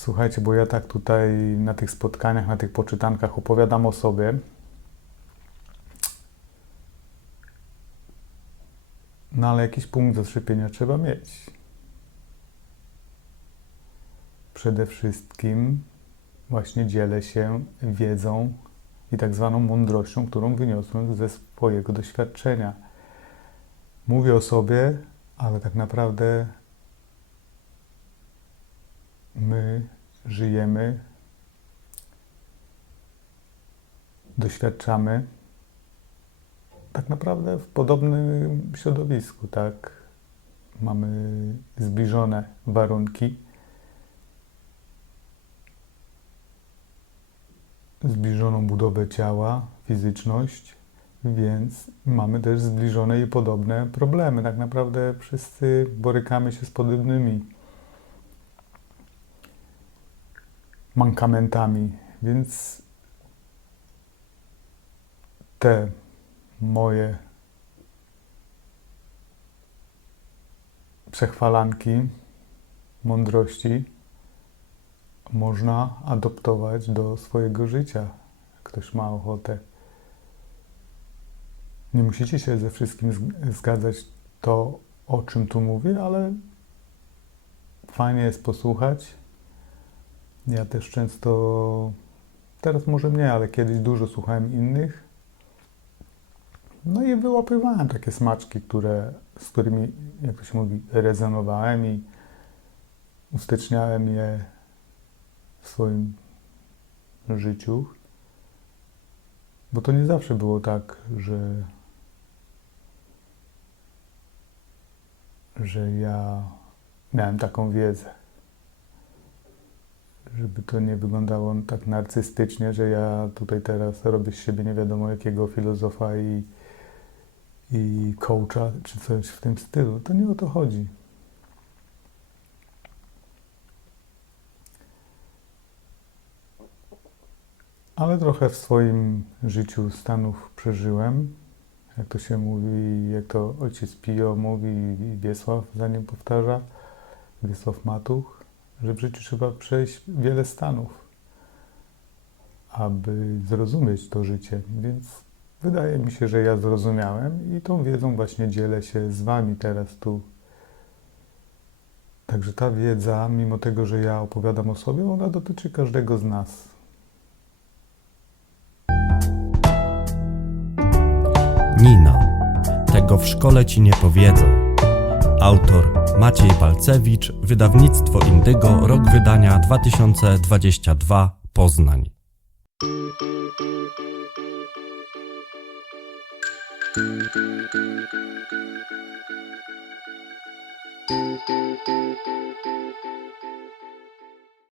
Słuchajcie, bo ja tak tutaj na tych spotkaniach, na tych poczytankach opowiadam o sobie. No ale jakiś punkt zatrzepienia trzeba mieć. Przede wszystkim właśnie dzielę się wiedzą i tak zwaną mądrością, którą wyniosłem ze swojego doświadczenia. Mówię o sobie, ale tak naprawdę my żyjemy, doświadczamy tak naprawdę w podobnym środowisku, tak? Mamy zbliżone warunki, zbliżoną budowę ciała, fizyczność, więc mamy też zbliżone i podobne problemy. Tak naprawdę wszyscy borykamy się z podobnymi mankamentami, więc te moje przechwalanki mądrości można adoptować do swojego życia, ktoś ma ochotę. Nie musicie się ze wszystkim zg- zgadzać to, o czym tu mówię, ale fajnie jest posłuchać. Ja też często, teraz może nie, ale kiedyś dużo słuchałem innych. No i wyłapywałem takie smaczki, które, z którymi, jak to się mówi, rezonowałem i usteczniałem je w swoim życiu. Bo to nie zawsze było tak, że, że ja miałem taką wiedzę. Żeby to nie wyglądało tak narcystycznie, że ja tutaj teraz robię z siebie nie wiadomo jakiego filozofa i, i coacha, czy coś w tym stylu. To nie o to chodzi. Ale trochę w swoim życiu stanów przeżyłem. Jak to się mówi, jak to ojciec Pio mówi i Wiesław za nim powtarza, Wiesław Matuch, że w życiu trzeba przejść wiele stanów, aby zrozumieć to życie. Więc wydaje mi się, że ja zrozumiałem i tą wiedzą właśnie dzielę się z Wami teraz tu. Także ta wiedza, mimo tego, że ja opowiadam o sobie, ona dotyczy każdego z nas. Nina. Tego w szkole ci nie powiedzą. Autor Maciej Balcewicz, wydawnictwo Indygo, rok wydania 2022, Poznań.